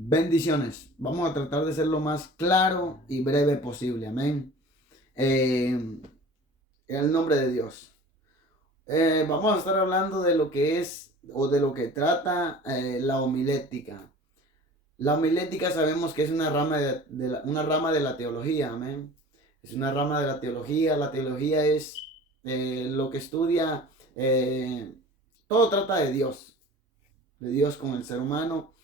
Bendiciones. Vamos a tratar de ser lo más claro y breve posible. Amén. En el nombre de Dios. Vamos a estar hablando de lo que es o de lo que trata la homilética. La homilética sabemos que es una rama una rama de la teología. Amén. Es una rama de la teología. La teología es lo que estudia. Todo trata de Dios con el ser humano.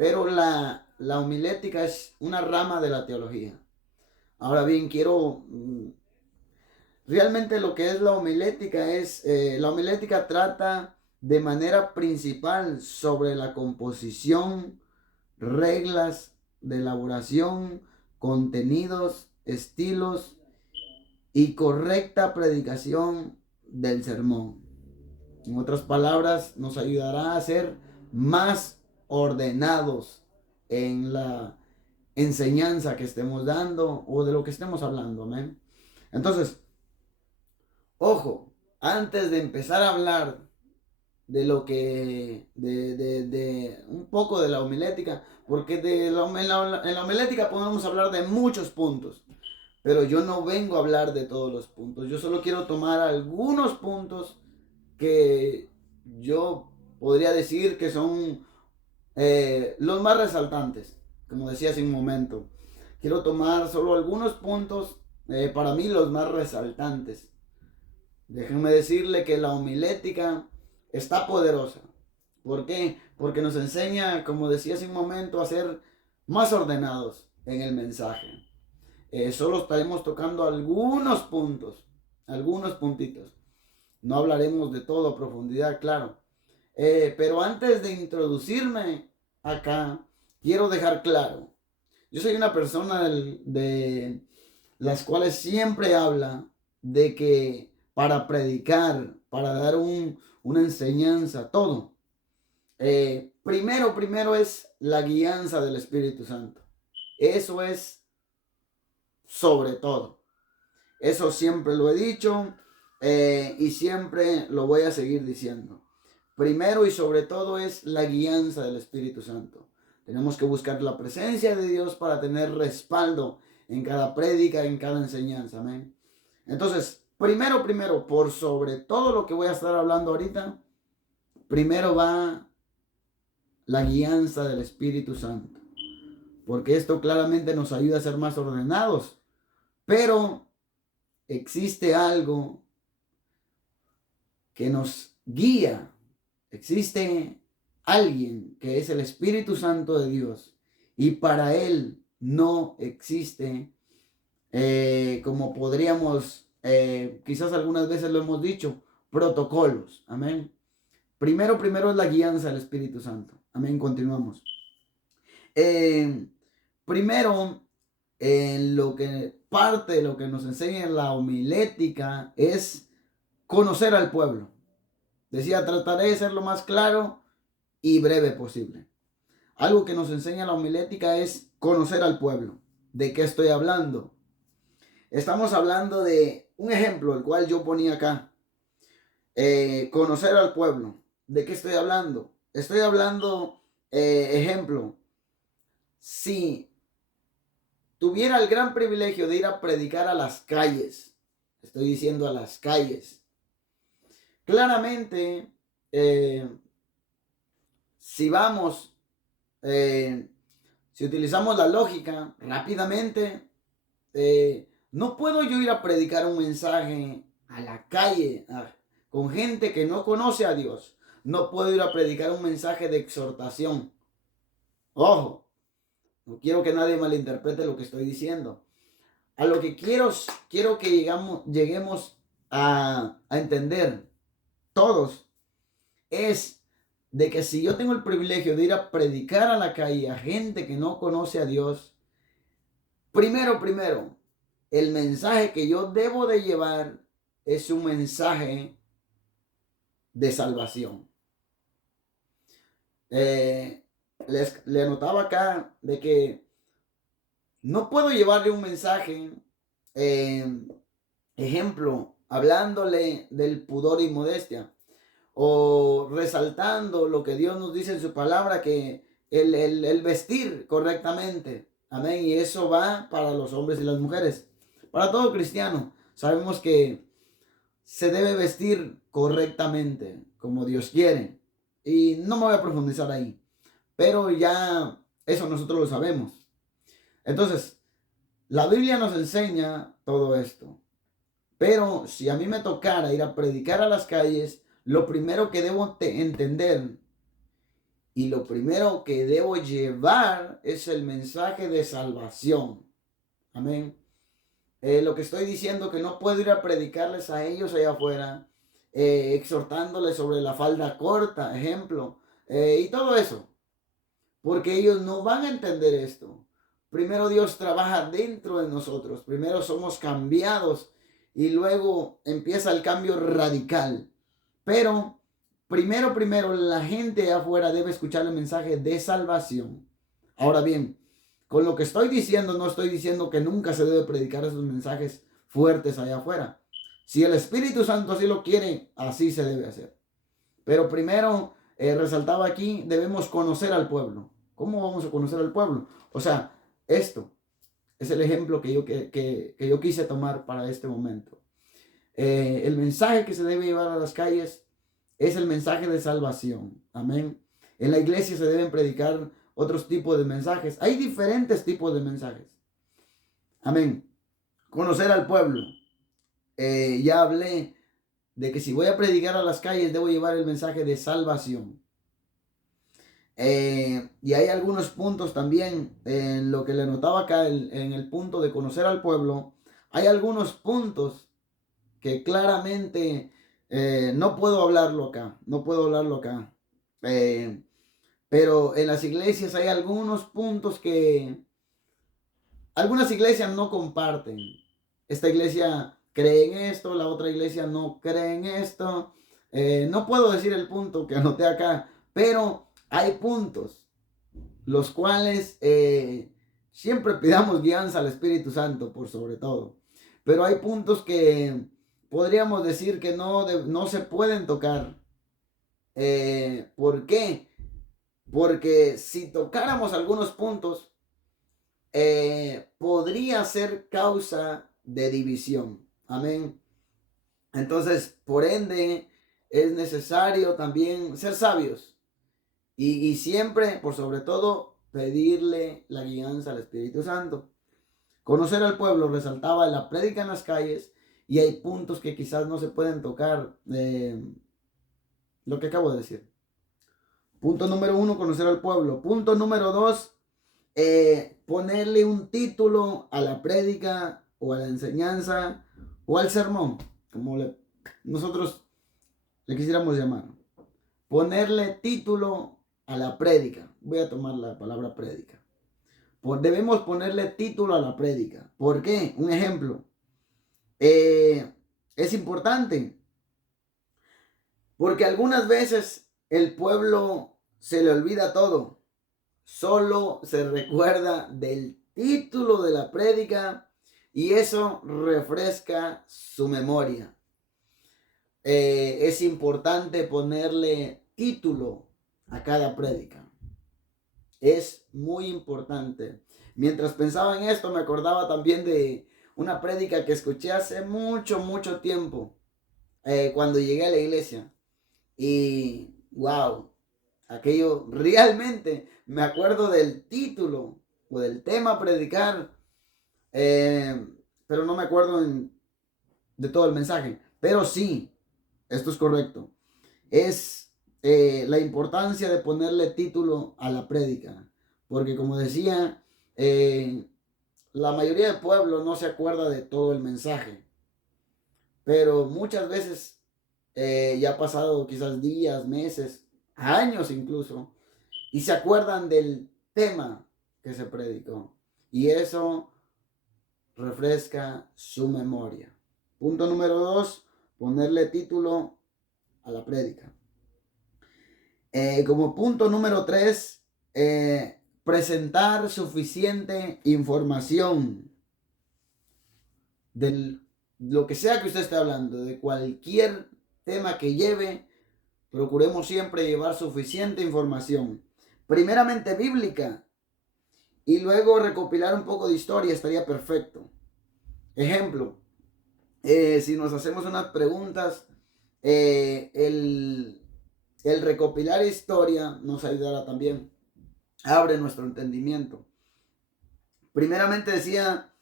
Pero la homilética es una rama de la teología. Ahora bien, realmente lo que es la homilética la homilética trata de manera principal sobre la composición, reglas de elaboración, contenidos, estilos y correcta predicación del sermón. En otras palabras, nos ayudará a ser más ordenados en la enseñanza que estemos dando o de lo que estemos hablando. Amén. Entonces, ojo, antes de empezar a hablar de lo que, de un poco de la homilética, porque en la homilética podemos hablar de muchos puntos, pero yo no vengo a hablar de todos los puntos. Yo solo quiero tomar algunos puntos que yo podría decir que son los más resaltantes, como decía hace un momento. Quiero tomar solo algunos puntos, para mí los más resaltantes. Déjenme decirle que la homilética está poderosa. ¿Por qué? Porque nos enseña, como decía hace un momento, a ser más ordenados en el mensaje. Solo estaremos tocando algunos puntos, algunos puntitos. No hablaremos de todo a profundidad, claro. Pero antes de introducirme acá, quiero dejar claro, yo soy una persona de las cuales siempre habla de que para predicar, para dar una enseñanza, todo, primero es la guianza del Espíritu Santo. Eso es sobre todo. Eso siempre lo he dicho, y siempre lo voy a seguir diciendo. Primero y sobre todo es la guianza del Espíritu Santo. Tenemos que buscar la presencia de Dios para tener respaldo en cada prédica, en cada enseñanza. Amén. Entonces, primero, por sobre todo lo que voy a estar hablando ahorita, primero va la guianza del Espíritu Santo. Porque esto claramente nos ayuda a ser más ordenados. Pero existe algo que nos guía. Existe alguien que es el Espíritu Santo de Dios y para él no existe, como podríamos, quizás algunas veces lo hemos dicho, protocolos. Amén. Primero es la guianza del Espíritu Santo. Amén. Continuamos. Eh, primero, en lo que parte de lo que nos enseña la homilética es conocer al pueblo. Decía, trataré de ser lo más claro y breve posible. Algo que nos enseña la homilética es conocer al pueblo. ¿De qué estoy hablando? Estamos hablando de un ejemplo, el cual yo ponía acá. Conocer al pueblo. ¿De qué estoy hablando? Estoy hablando, ejemplo, si tuviera el gran privilegio de ir a predicar a las calles, estoy diciendo a las calles, claramente, si vamos, eh, si utilizamos la lógica rápidamente, no puedo yo ir a predicar un mensaje a la calle con gente que no conoce a Dios. No puedo ir a predicar un mensaje de exhortación. Ojo, no quiero que nadie malinterprete lo que estoy diciendo. A lo que quiero que lleguemos a entender todos es de que si yo tengo el privilegio de ir a predicar a la calle a gente que no conoce a Dios, primero, el mensaje que yo debo de llevar es un mensaje de salvación. Le anotaba acá de que no puedo llevarle un mensaje, ejemplo, hablándole del pudor y modestia, o resaltando lo que Dios nos dice en su palabra, el vestir correctamente. Amén. Y eso va para los hombres y las mujeres. Para todo cristiano. Sabemos que se debe vestir correctamente, como Dios quiere. Y no me voy a profundizar ahí. Pero ya eso nosotros lo sabemos. Entonces, la Biblia nos enseña todo esto. Pero si a mí me tocara ir a predicar a las calles, lo primero que debo entender y lo primero que debo llevar es el mensaje de salvación. Amén. Lo que estoy diciendo que no puedo ir a predicarles a ellos allá afuera, exhortándoles sobre la falda corta, ejemplo, y todo eso, porque ellos no van a entender esto. Primero Dios trabaja dentro de nosotros, primero somos cambiados y luego empieza el cambio radical. Pero primero la gente allá afuera debe escuchar el mensaje de salvación. Ahora bien, con lo que estoy diciendo, no estoy diciendo que nunca se debe predicar esos mensajes fuertes allá afuera. Si el Espíritu Santo así lo quiere, así se debe hacer. Pero primero, resaltaba aquí, debemos conocer al pueblo. ¿Cómo vamos a conocer al pueblo? O sea, esto es el ejemplo que yo quise tomar para este momento. El mensaje que se debe llevar a las calles es el mensaje de salvación. Amén. En la iglesia se deben predicar otros tipos de mensajes. Hay diferentes tipos de mensajes. Amén. Conocer al pueblo. Ya hablé de que si voy a predicar a las calles debo llevar el mensaje de salvación. Y hay algunos puntos también en lo que le notaba acá en el punto de conocer al pueblo. Hay algunos puntos que claramente no puedo hablarlo acá. No puedo hablarlo acá. Pero en las iglesias hay algunos puntos que algunas iglesias no comparten. Esta iglesia cree en esto, la otra iglesia no cree en esto. No puedo decir el punto que anoté acá, pero hay puntos los cuales siempre pidamos guianza al Espíritu Santo por sobre todo. Pero hay puntos que podríamos decir que no se pueden tocar. ¿Por qué? Porque si tocáramos algunos puntos, podría ser causa de división. Amén. Entonces, por ende, es necesario también ser sabios y siempre, por sobre todo, pedirle la guianza al Espíritu Santo. Conocer al pueblo resaltaba la prédica en las calles y hay puntos que quizás no se pueden tocar. Lo que acabo de decir. Punto número 1, conocer al pueblo. Punto número 2, ponerle un título a la prédica o a la enseñanza o al sermón, como nosotros le quisiéramos llamar. Ponerle título a la prédica. Voy a tomar la palabra prédica. Debemos ponerle título a la prédica. ¿Por qué? Un ejemplo. Es importante porque algunas veces el pueblo se le olvida todo. Solo se recuerda del título de la prédica y eso refresca su memoria. Es importante ponerle título a cada prédica. Es muy importante. Mientras pensaba en esto, me acordaba también de una prédica que escuché hace mucho tiempo, cuando llegué a la iglesia. Y wow, aquello realmente me acuerdo del título o del tema a predicar, pero no me acuerdo de todo el mensaje. Pero sí, esto es correcto. Es la importancia de ponerle título a la prédica. Porque como decía, la mayoría del pueblo no se acuerda de todo el mensaje. Pero muchas veces ya ha pasado quizás días, meses, años incluso, y se acuerdan del tema que se predicó. Y eso refresca su memoria. Punto número 2, ponerle título a la prédica. Como punto número 3, presentar suficiente información de lo que sea que usted esté hablando, de cualquier tema que lleve. Procuremos siempre llevar suficiente información. primeramente bíblica y luego recopilar un poco de historia estaría perfecto. Ejemplo, si nos hacemos unas preguntas, el recopilar historia nos ayudará también. Abre nuestro entendimiento. Primeramente decía,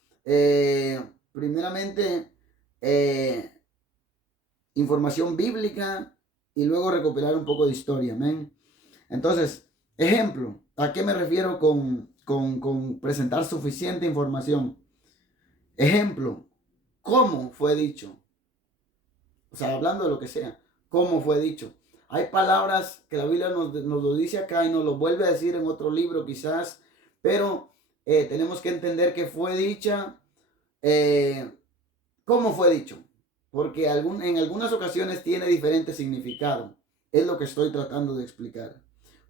primeramente información bíblica y luego recopilar un poco de historia. Amén. Entonces, ejemplo, ¿a qué me refiero con presentar suficiente información? Ejemplo, ¿cómo fue dicho? O sea, hablando de lo que sea, ¿cómo fue dicho? Hay palabras que la Biblia nos lo dice acá y nos lo vuelve a decir en otro libro quizás, pero tenemos que entender que fue dicha, ¿cómo fue dicho? Porque en algunas ocasiones tiene diferente significado. Es lo que estoy tratando de explicar.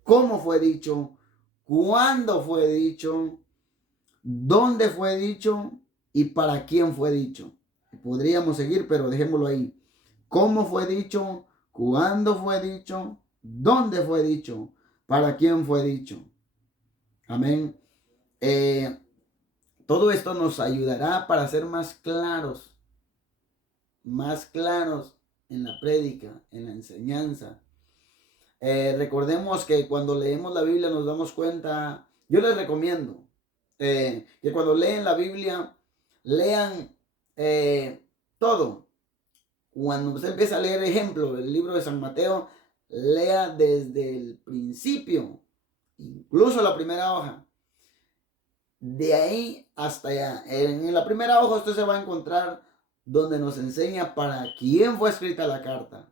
¿Cómo fue dicho? ¿Cuándo fue dicho? ¿Dónde fue dicho? ¿Y para quién fue dicho? Podríamos seguir, pero dejémoslo ahí. ¿Cómo fue dicho? ¿Cuándo fue dicho? ¿Dónde fue dicho? ¿Para quién fue dicho? Amén. Todo esto nos ayudará para ser más claros en la prédica, en la enseñanza. Recordemos que cuando leemos la Biblia nos damos cuenta, yo les recomiendo que cuando leen la Biblia, lean todo. Cuando usted empieza a leer, ejemplo, el libro de San Mateo, lea desde el principio, incluso la primera hoja. De ahí hasta allá. En la primera hoja usted se va a encontrar donde nos enseña para quién fue escrita la carta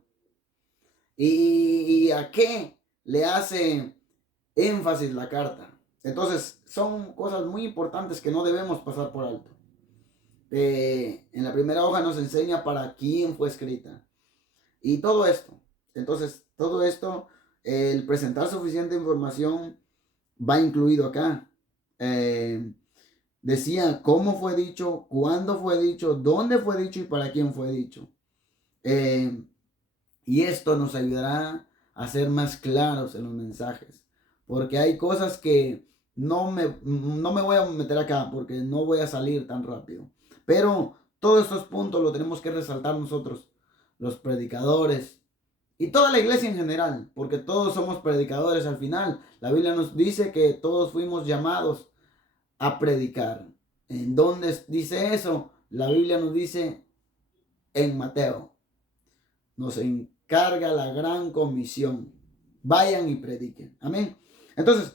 y a qué le hace énfasis la carta. Entonces, son cosas muy importantes que no debemos pasar por alto. En la primera hoja nos enseña para quién fue escrita. Y todo esto. Entonces, todo esto, el presentar suficiente información va incluido acá. Decía cómo fue dicho, cuándo fue dicho, dónde fue dicho y para quién fue dicho. Y esto nos ayudará a ser más claros en los mensajes. Porque hay cosas que no me voy a meter acá porque no voy a salir tan rápido. Pero todos estos puntos los tenemos que resaltar nosotros, los predicadores y toda la iglesia en general, porque todos somos predicadores al final. La Biblia nos dice que todos fuimos llamados a predicar. ¿En dónde dice eso? La Biblia nos dice en Mateo. Nos encarga la gran comisión. Vayan y prediquen. Amén. Entonces,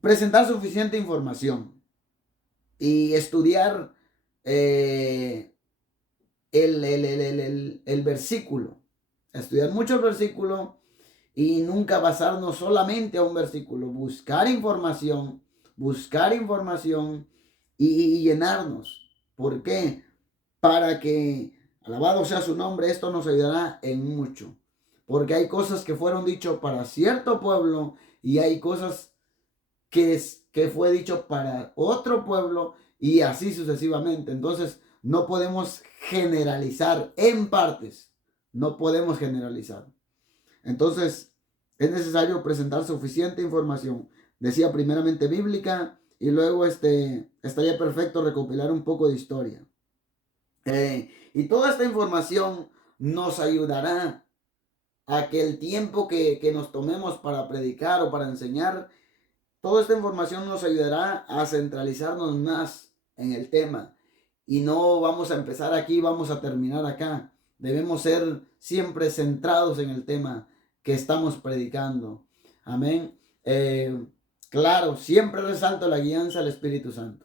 presentar suficiente información y estudiar el versículo. Estudiar mucho el versículo y nunca basarnos solamente a un versículo. Buscar información y llenarnos. ¿Por qué? Para que, alabado sea su nombre, esto nos ayudará en mucho. Porque hay cosas que fueron dicho para cierto pueblo y hay cosas que fue dicho para otro pueblo y así sucesivamente. Entonces, no podemos generalizar en partes. No podemos generalizar. Entonces, es necesario presentar suficiente información. Decía primeramente bíblica y luego estaría perfecto recopilar un poco de historia. Y toda esta información nos ayudará a que el tiempo que nos tomemos para predicar o para enseñar, toda esta información nos ayudará a centralizarnos más en el tema. Y no vamos a empezar aquí, vamos a terminar acá. Debemos ser siempre centrados en el tema que estamos predicando. Amén. Claro, siempre resalto la guianza del Espíritu Santo.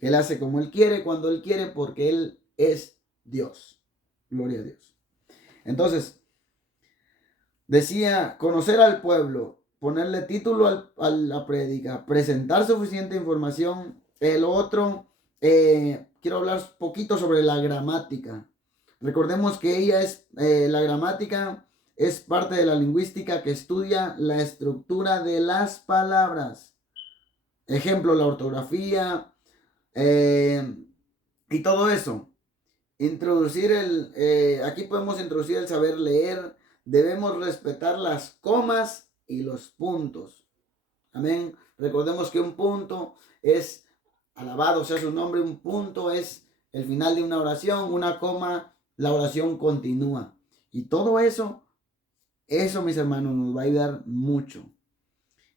Él hace como Él quiere, cuando Él quiere, porque Él es Dios. Gloria a Dios. Entonces, decía, conocer al pueblo, ponerle título a la prédica, presentar suficiente información. El otro, quiero hablar un poquito sobre la gramática. Recordemos que la gramática es parte de la lingüística que estudia la estructura de las palabras. Ejemplo, la ortografía y todo eso. Aquí podemos introducir el saber leer. Debemos respetar las comas y los puntos. Amén. Recordemos que un punto es, alabado sea su nombre, un punto es el final de una oración, una coma, la oración continúa. Y todo eso, mis hermanos, nos va a ayudar mucho.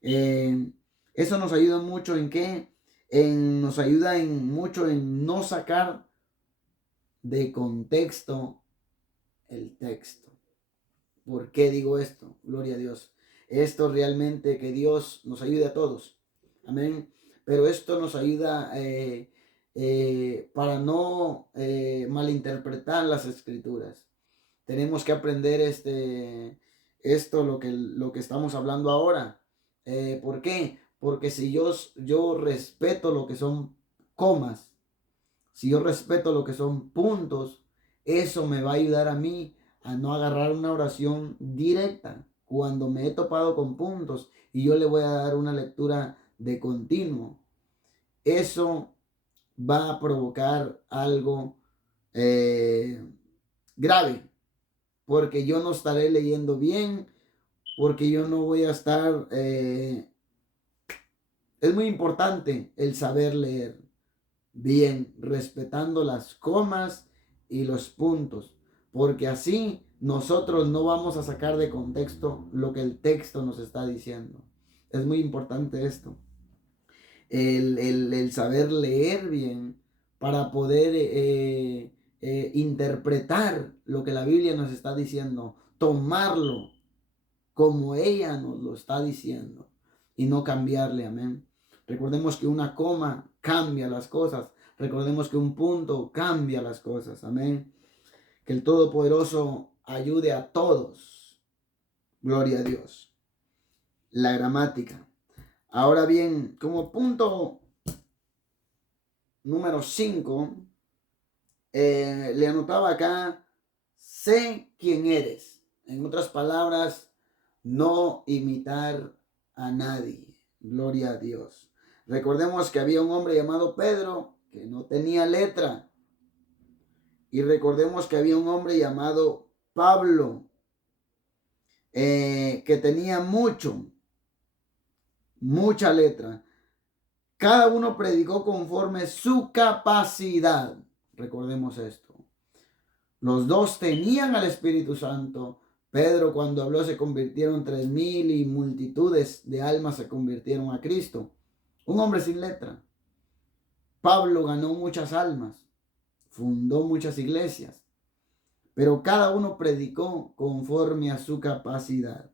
Eso nos ayuda mucho en qué? Nos ayuda mucho en no sacar de contexto el texto. ¿Por qué digo esto? Gloria a Dios. Esto realmente que Dios nos ayude a todos. Amén. Pero esto nos ayuda para no malinterpretar las escrituras. Tenemos que aprender esto, lo que estamos hablando ahora. ¿Por qué? Porque si yo respeto lo que son comas, si yo respeto lo que son puntos, eso me va a ayudar a mí a no agarrar una oración directa cuando me he topado con puntos y yo le voy a dar una lectura de continuo. Eso va a provocar algo grave, porque yo no estaré leyendo bien, porque yo no voy a estar... es muy importante el saber leer bien, respetando las comas y los puntos, porque así nosotros no vamos a sacar de contexto lo que el texto nos está diciendo. Es muy importante esto, el saber leer bien para poder interpretar lo que la Biblia nos está diciendo, tomarlo como ella nos lo está diciendo y no cambiarle, amén. Recordemos que una coma cambia las cosas. Recordemos que un punto cambia las cosas, amén. Que el Todopoderoso ayude a todos. Gloria a Dios. La gramática. Ahora bien, como punto número 5, le anotaba acá, sé quién eres. En otras palabras, no imitar a nadie. Gloria a Dios. Recordemos que había un hombre llamado Pedro que no tenía letra. Y recordemos que había un hombre llamado Pablo que tenía mucha letra. Cada uno predicó conforme su capacidad. Recordemos esto. Los dos tenían al Espíritu Santo. Pedro cuando habló se convirtieron 3,000 y multitudes de almas se convirtieron a Cristo. Un hombre sin letra. Pablo ganó muchas almas, fundó muchas iglesias, pero cada uno predicó conforme a su capacidad.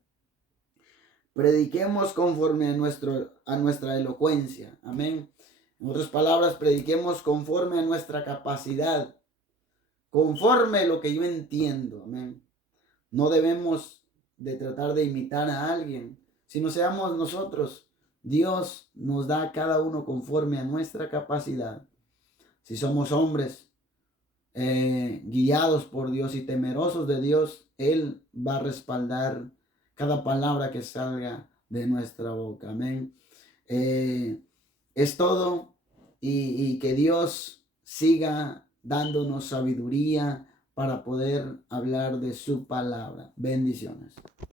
Prediquemos conforme a nuestra elocuencia. Amén. En otras palabras, prediquemos conforme a nuestra capacidad, conforme a lo que yo entiendo. Amén. No debemos de tratar de imitar a alguien, sino seamos nosotros. Dios nos da a cada uno conforme a nuestra capacidad. Si somos hombres guiados por Dios y temerosos de Dios, Él va a respaldar cada palabra que salga de nuestra boca. Amén. Es todo y que Dios siga dándonos sabiduría para poder hablar de su palabra. Bendiciones.